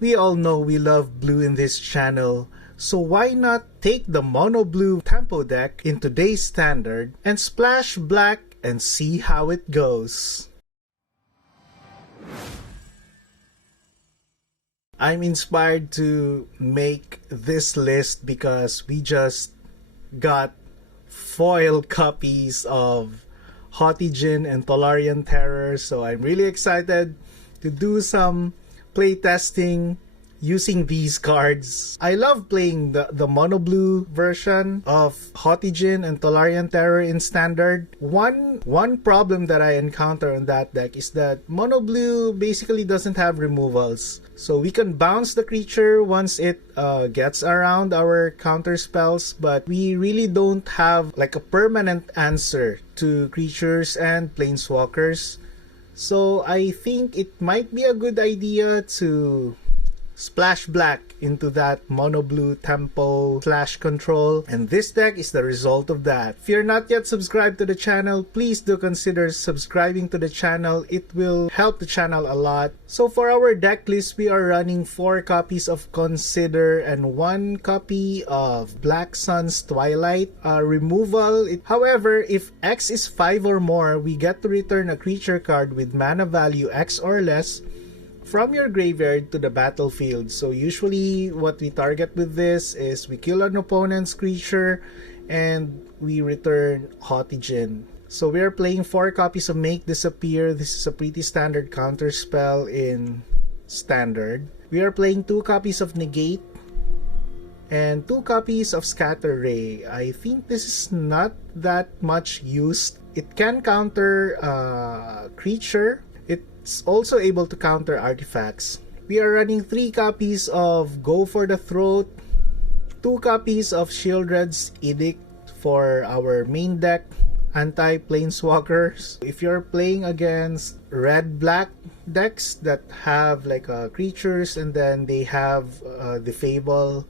We all know we love blue in this channel, so why not take the mono blue tempo deck in today's standard and splash black and see how it goes. I'm inspired to make this list because we just got foil copies of Haughty Djinn and Tolarian Terror, so I'm really excited to do some playtesting using these cards. I love playing the mono blue version of Haughty Djinn and Tolarian Terror in standard. One problem that I encounter on that deck is that mono blue basically doesn't have removals. So we can bounce the creature once it gets around our counter spells, but we really don't have like a permanent answer to creatures and planeswalkers. So I think it might be a good idea to splash black into that mono blue tempo / control, and this deck is the result of that. If you're not yet subscribed to the channel, please do consider subscribing to the channel. It will help the channel a lot. So for our deck list, we are running 4 copies of Consider and 1 copy of Black Sun's Twilight removal. However, if X is 5 or more, we get to return a creature card with mana value X or less from your graveyard to the battlefield. So usually what we target with this is we kill an opponent's creature and we return Haughty Djinn. So we are playing 4 copies of Make Disappear. This is a pretty standard counter spell in standard. We are playing 2 copies of Negate and 2 copies of Scatter Ray. I think this is not that much used. It can counter creature. It's also able to counter artifacts. We are running 3 copies of Go for the Throat, 2 copies of Shieldred's Edict for our main deck, anti-planeswalkers. If you're playing against red-black decks that have like creatures and then they have the Fable.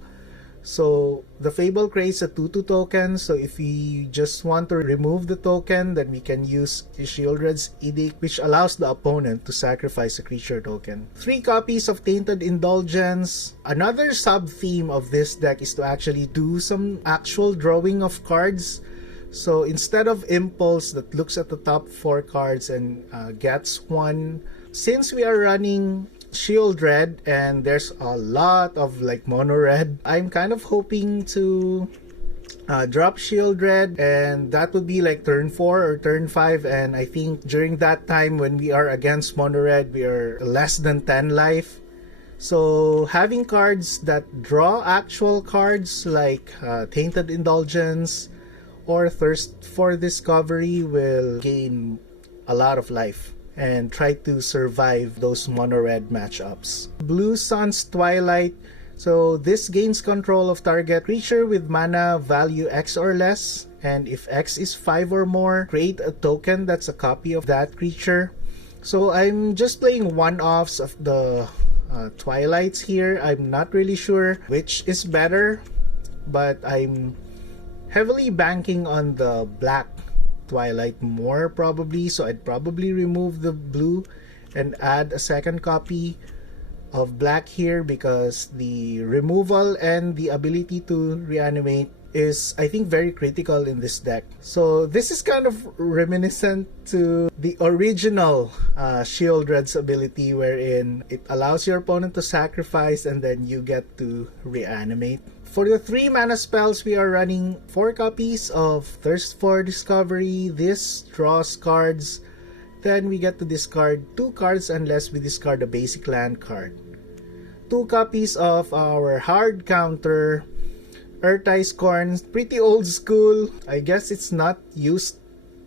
So the Fable creates a 2/2 token, so if we just want to remove the token, then we can use Shieldred's Edict, which allows the opponent to sacrifice a creature token. 3 copies of Tainted Indulgence. Another sub-theme of this deck is to actually do some actual drawing of cards. So instead of Impulse that looks at the top 4 cards and gets 1, since we are running Shieldred and there's a lot of like mono red, I'm kind of hoping to drop Shieldred, and that would be like turn 4 or turn 5, and I think during that time when we are against mono red, we are less than 10 life. So having cards that draw actual cards like Tainted Indulgence or Thirst for Discovery will gain a lot of life and try to survive those mono-red matchups. Blue Sun's Twilight. So this gains control of target creature with mana value X or less, and if X is 5 or more, create a token that's a copy of that creature. So I'm just playing one-offs of the Twilights here. I'm not really sure which is better, but I'm heavily banking on the black Twilight more probably, so I'd probably remove the blue and add a second copy of black here because the removal and the ability to reanimate is, I think, very critical in this deck. So this is kind of reminiscent to the original Shieldred's ability, wherein it allows your opponent to sacrifice and then you get to reanimate. For the 3 mana spells, we are running 4 copies of Thirst for Discovery. This draws cards. Then we get to discard 2 cards unless we discard a basic land card. 2 copies of our hard counter, Urtai's Corn. Pretty old school. I guess it's not used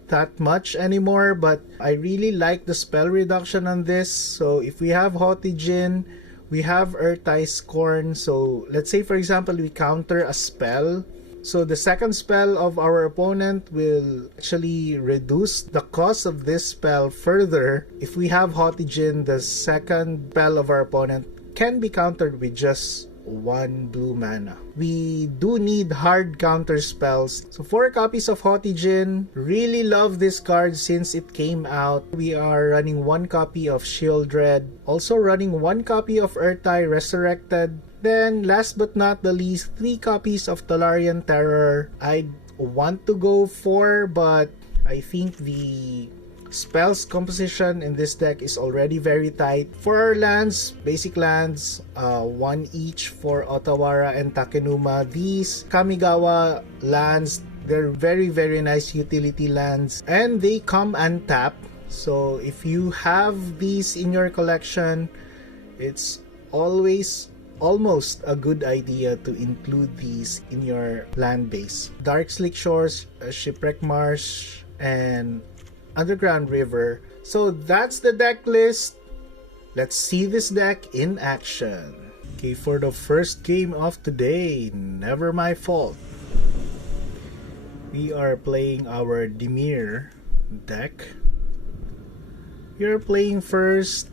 that much anymore, but I really like the spell reduction on this. So if we have Haughty Djinn, we have Urtai's Corn. So let's say, for example, we counter a spell. So the second spell of our opponent will actually reduce the cost of this spell further. If we have Haughty Djinn, the second spell of our opponent can be countered with just 1 blue mana. We do need hard counter spells. So 4 copies of Haughty Djinn. Really love this card since it came out. We are running 1 copy of Shieldred. Also running 1 copy of Urtai Resurrected. Then last but not the least, 3 copies of Tolarian Terror. I want to go 4, but I think the spells composition in this deck is already very tight. For our lands, basic lands, 1 each for Otawara and Takenuma. These Kamigawa lands, they're very nice utility lands and they come untapped. So if you have these in your collection, it's always almost a good idea to include these in your land base. Dark Slick Shores, Shipwreck Marsh, and Underground River. So that's the deck list. Let's see this deck in action. Okay, for the first game of today, Never My Fault, we are playing our Dimir deck. We are playing first,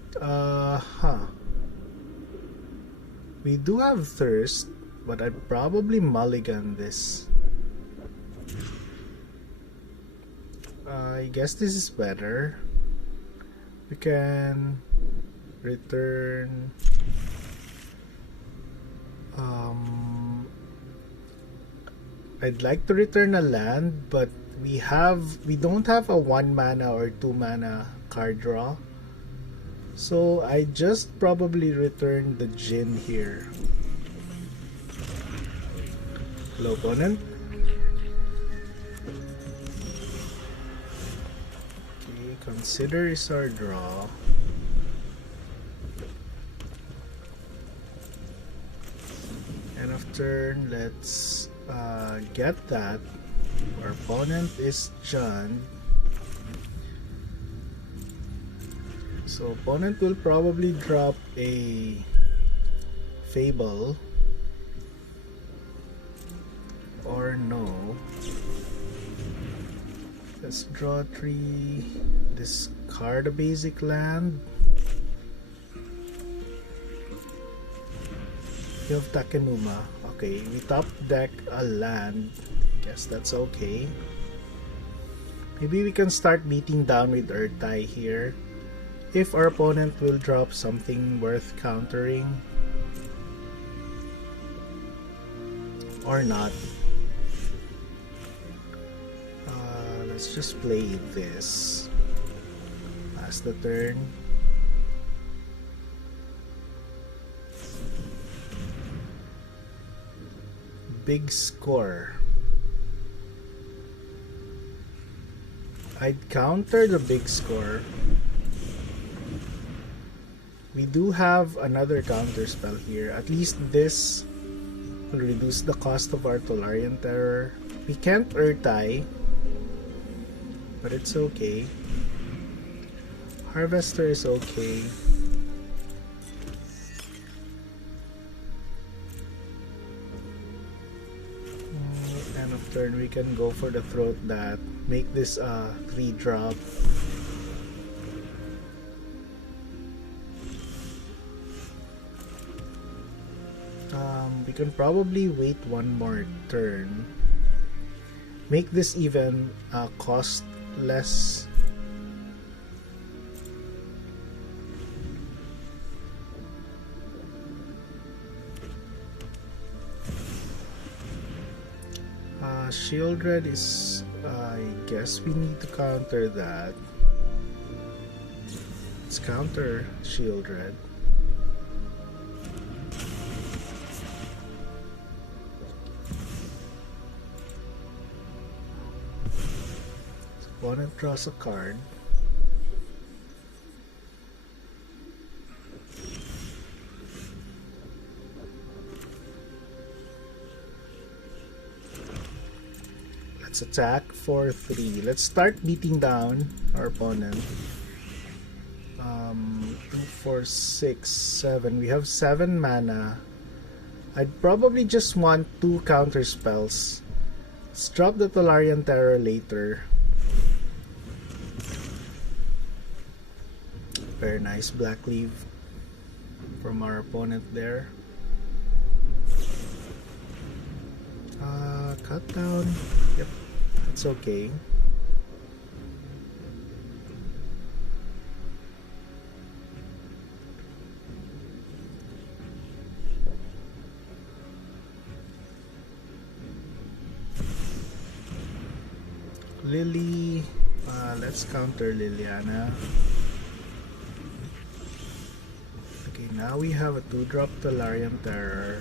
we do have Thirst, but I'd probably mulligan this. I guess this is better. We can return I'd like to return a land, but we don't have a 1 mana or 2 mana card draw. So I just probably return the Djinn here. Hello, opponent. Consider is our draw. End of turn, let's get that. Our opponent is John. So opponent will probably drop a Fable or no. Let's draw 3, discard a basic land. You have Takenuma. Okay, we top deck a land. Guess that's okay. Maybe we can start beating down with Urtai here. If our opponent will drop something worth countering. Or not. Let's just play this. Pass the turn. Big score. I'd counter the big score. We do have another counter spell here. At least this will reduce the cost of our Tolarian Terror. We can't Urtai, but it's okay. Harvester is okay. End of turn, we can go for the Throat that. Make this a 3-drop. We can probably wait 1 more turn. Make this even cost less. Shieldred is, I guess we need to counter that. Let's counter Shieldred. Opponent draws a card. Let's attack for 3. Let's start beating down our opponent. 2, 4, 6, 7. We have 7 mana. I'd probably just want 2 counter spells. Let's drop the Tolarian Terror later. Very nice black leaf from our opponent there. Cut down. Yep, it's okay. Lily, let's counter Liliana. Okay, now we have a 2-drop Tolarian Terror.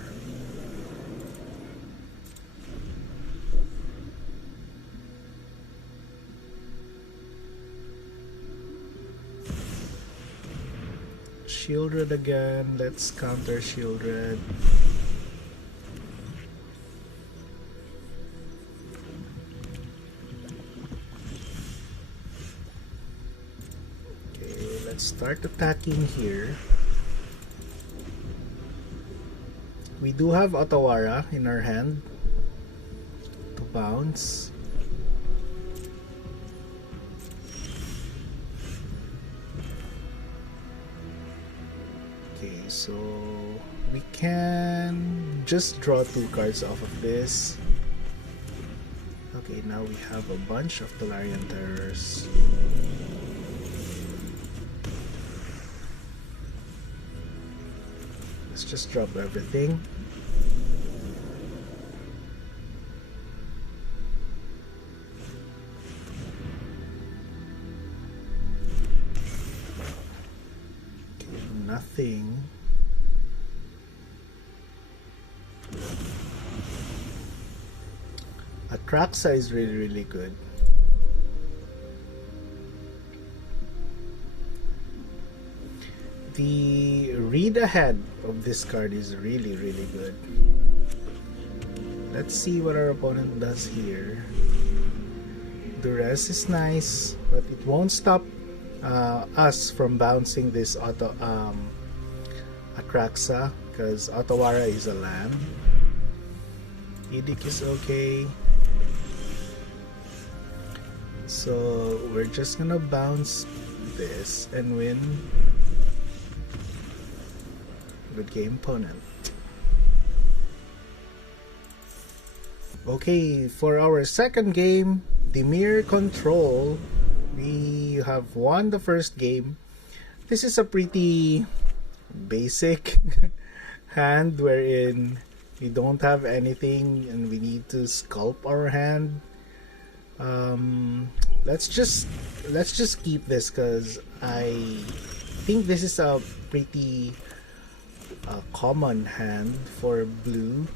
Shieldred again, let's counter Shieldred. Start attacking here. We do have Otawara in our hand to bounce. Okay, so we can just draw 2 cards off of this. Okay, now we have a bunch of Tolarian Terrors. Just drop everything. Okay, nothing. Atraxa is really good. The read ahead of this card is really good. Let's see what our opponent does here. Duress is nice, but it won't stop us from bouncing this Atraxa because Otawara is a land. Edic is okay. So we're just gonna bounce this and win. Good game, opponent. Okay, for our second game, Dimir Control, we have won the first game. This is a pretty basic hand wherein we don't have anything and we need to sculpt our hand. Let's just keep this because I think this is a pretty common hand for blue.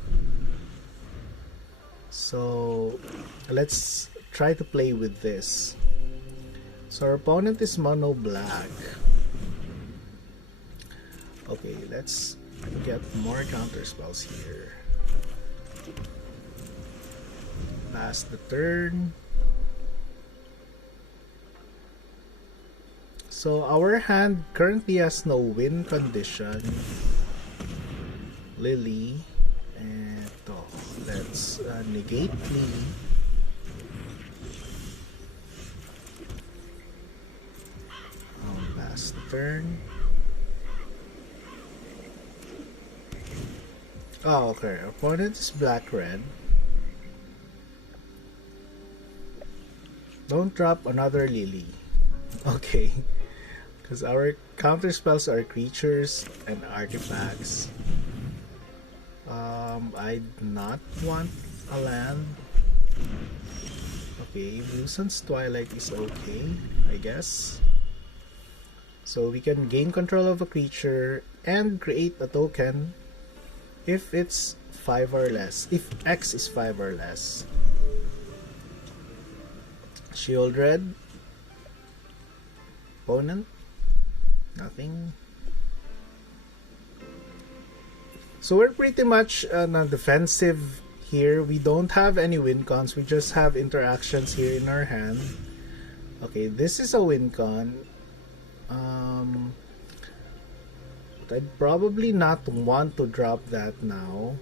So let's try to play with this. So our opponent is mono black. Okay, let's get more counter spells here. Pass the turn. So our hand currently has no win condition. Lily. And let's negate Lily. Pass the turn. Oh, okay. Opponent is black-red. Don't drop another Lily. Okay. Because our counter spells are creatures and artifacts. I do not want a land. Okay, Lucen's Twilight is okay, I guess. So we can gain control of a creature and create a token if it's 5 or less. If X is 5 or less. Shieldred. Opponent. Nothing. So we're pretty much defensive here. We don't have any win cons. We just have interactions here in our hand. Okay, this is a win con. But I'd probably not want to drop that now.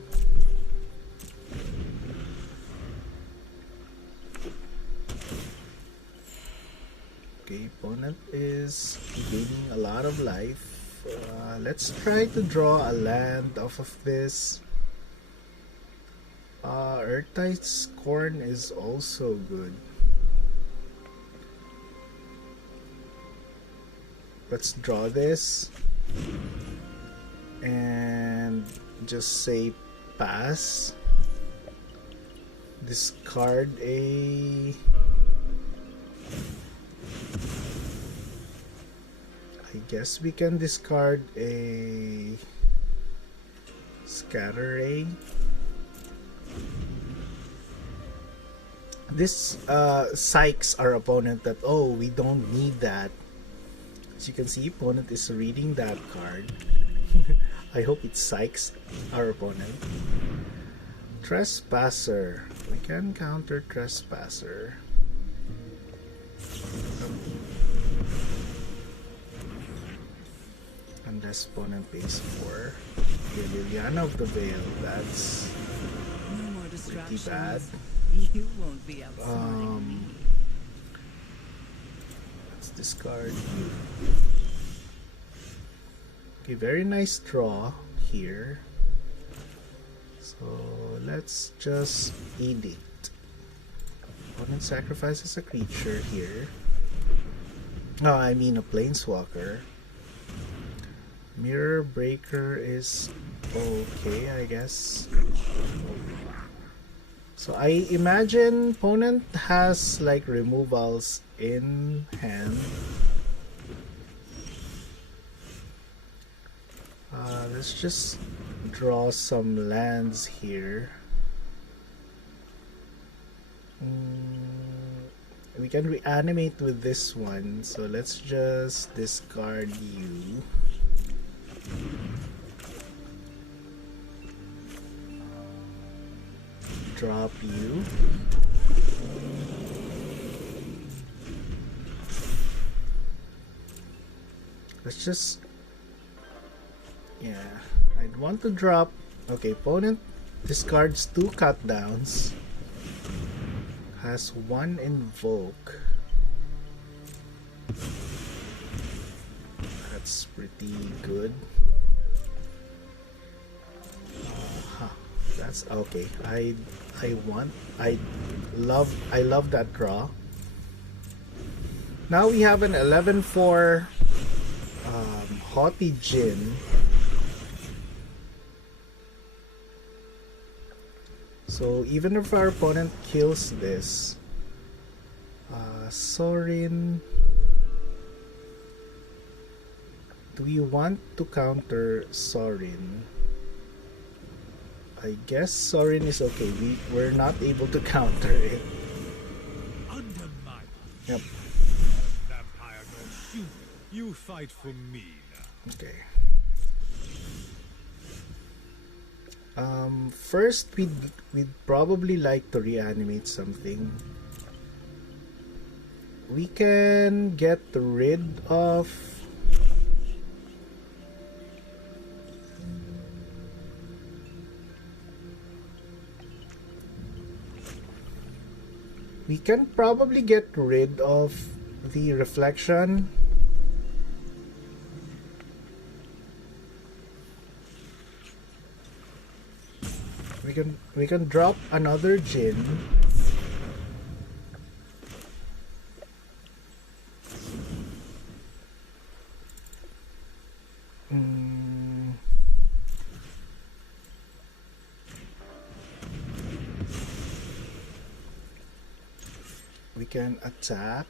Okay, opponent is gaining a lot of life. Let's try to draw a land off of this. Earthite's Corn is also good. Let's draw this and just say pass. Discard a... I guess we can discard a Scatter Ray. This psychs our opponent that, oh, we don't need that. As you can see, opponent is reading that card. I hope it psychs our opponent. Trespasser. We can counter Trespasser. Unless opponent pays 4. Okay, Liliana of the Veil. That's pretty bad. You won't be outsmarting me. Let's discard you. Okay, very nice draw here. So let's just Edict. Opponent sacrifices a creature here. No, I mean a Planeswalker. Mirror Breaker is okay, I guess. So I imagine opponent has like removals in hand. Let's just draw some lands here. We can reanimate with this one, so let's just discard you. Drop you. Let's just... yeah, I'd want to drop... okay, opponent discards 2 cut downs. Has 1 invoke. That's pretty good. That's okay. I love that draw. Now we have an 11-4 Haughty Djinn. So even if our opponent kills this, Sorin, do we want to counter Sorin? I guess Sorin is okay. We're not able to counter it. Under my Yep. vampire girl, you fight for me now. Okay. First we'd probably like to reanimate something. We can get rid of we can probably get rid of the reflection. We can drop another Djinn. We can attack.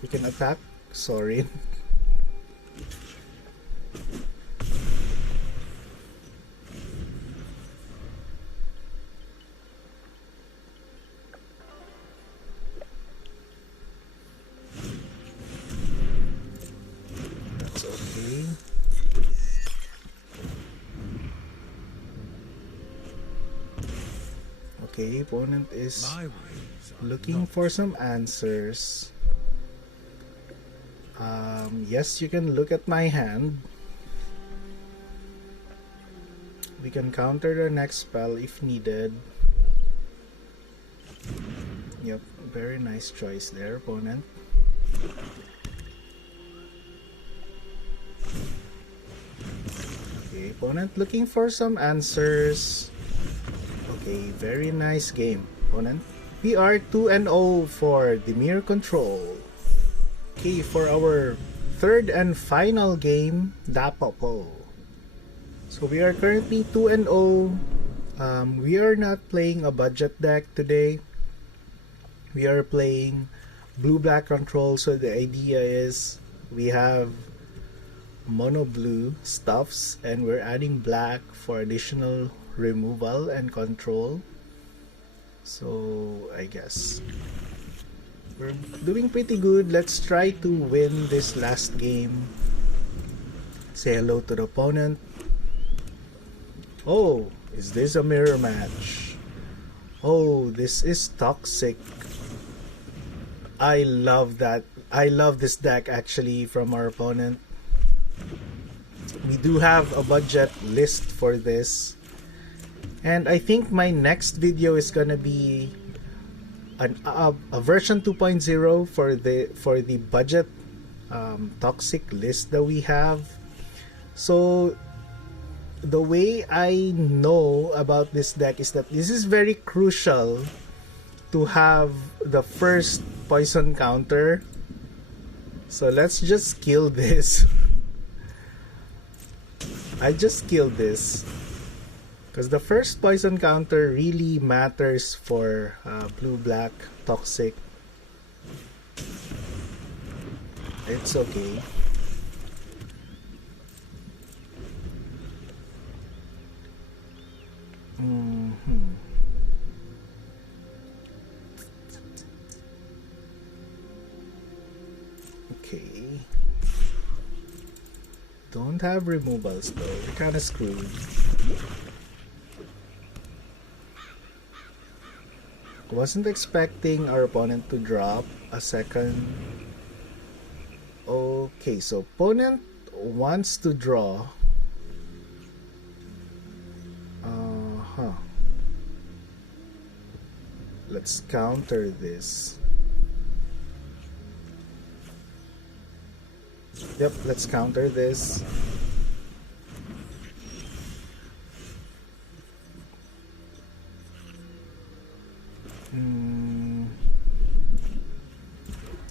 We can attack. Sorry. That's okay. Okay, opponent is looking for some answers. Yes, you can look at my hand. We can counter the next spell if needed. Yep, very nice choice there, opponent. Okay. opponent looking for some answers. Okay, very nice game, opponent. We are 2-0 for Dimir control. Okay, for our third and final game, Dapopo. So we are currently 2-0. We are not playing a budget deck today. We are playing blue-black control. So the idea is we have mono blue stuffs and we're adding black for additional removal and control. So I guess we're doing pretty good. Let's try to win this last game. Say hello to the opponent. Oh, is this a mirror match? Oh, this is toxic. I love that. I love this deck actually from our opponent. We do have a budget list for this. And I think my next video is gonna be a version 2.0 for the budget toxic list that we have. So the way I know about this deck is that this is very crucial to have the first poison counter. So let's just kill this. I just killed this because the first poison counter really matters for blue-black toxic. It's okay. Okay. Don't have removals though. We're kind of screwed. Wasn't expecting our opponent to drop a second. Okay, so opponent wants to draw. Let's counter this. Yep, let's counter this.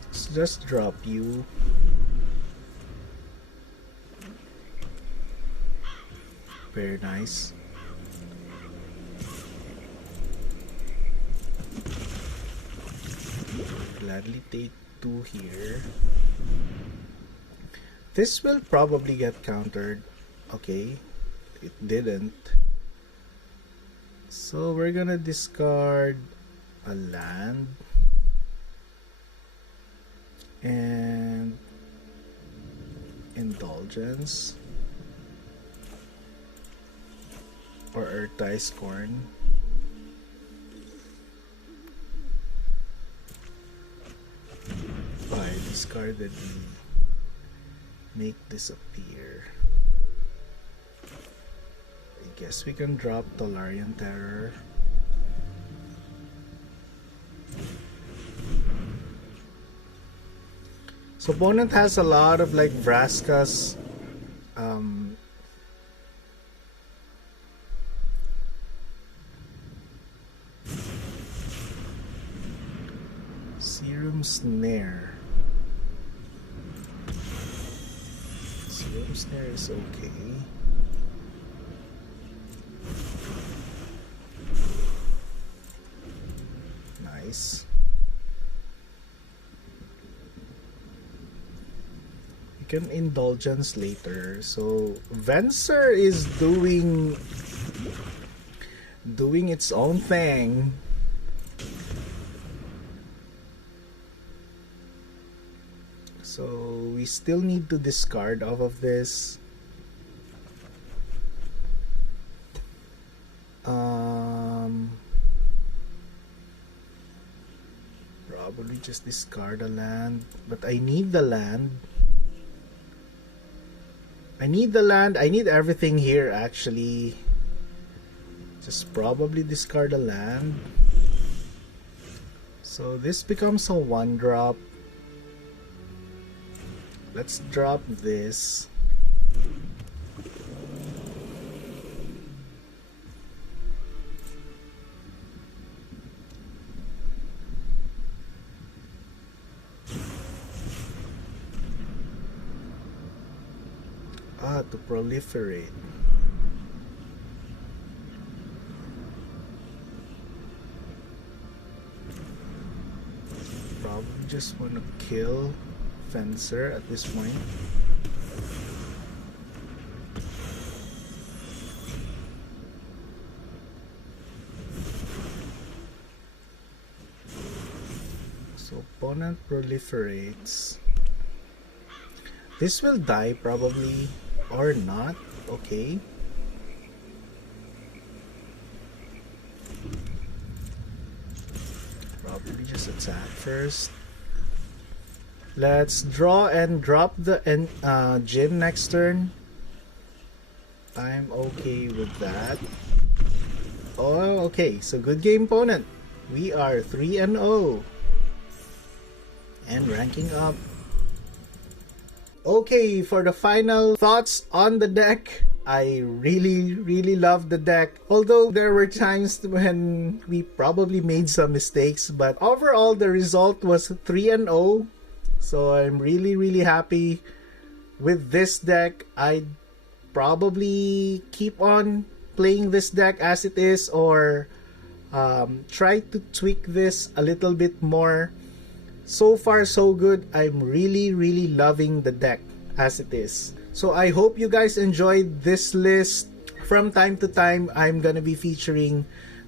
Let's just drop you. Very nice. Gladly take 2 here. This will probably get countered. Okay, it didn't. So we're gonna discard a land and Indulgence or Earth-Ice Corn. I discarded the make disappear. I guess we can drop Tolarian Terror. So opponent has a lot of like Vraska's Serum Snare. Serum Snare is okay. Nice. You can Indulgence later. So Venser is doing its own thing. So we still need to discard off of this. Probably just discard a land, but I need the land. I need the land. I need everything here actually. Just probably discard a land. So this becomes a 1-drop. Let's drop this. To proliferate. Probably just want to kill Fencer at this point. So opponent proliferates. This will die probably, or not. Okay. Probably just attack first. Let's draw and drop the Jin next turn. I'm okay with that. Oh, okay. So good game, opponent. We are 3-0 and ranking up. Okay, for the final thoughts on the deck, I really love the deck. Although there were times when we probably made some mistakes, but overall the result was 3-0. So I'm really happy with this deck. I'd probably keep on playing this deck as it is, or try to tweak this a little bit more. So far so good. I'm really loving the deck as it is. So I hope you guys enjoyed this list. From time to time I'm gonna be featuring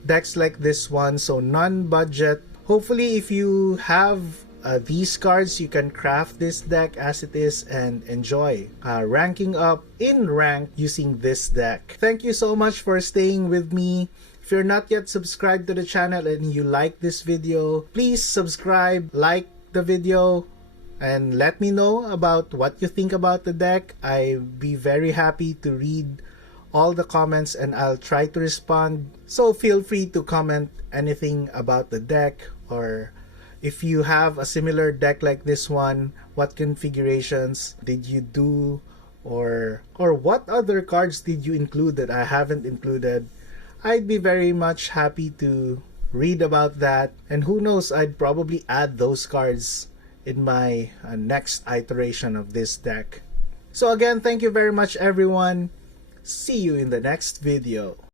decks like this one, so non-budget. Hopefully if you have these cards, you can craft this deck as it is and enjoy ranking up in rank using this deck. Thank you so much for staying with me. If you're not yet subscribed to the channel and you like this video, please subscribe, like the video, and let me know about what you think about the deck. I'd be very happy to read all the comments and I'll try to respond. So feel free to comment anything about the deck, or if you have a similar deck like this one, what configurations did you do, or what other cards did you include that I haven't included. I'd be very much happy to read about that, and who knows, I'd probably add those cards in my next iteration of this deck. So again, thank you very much everyone. See you in the next video.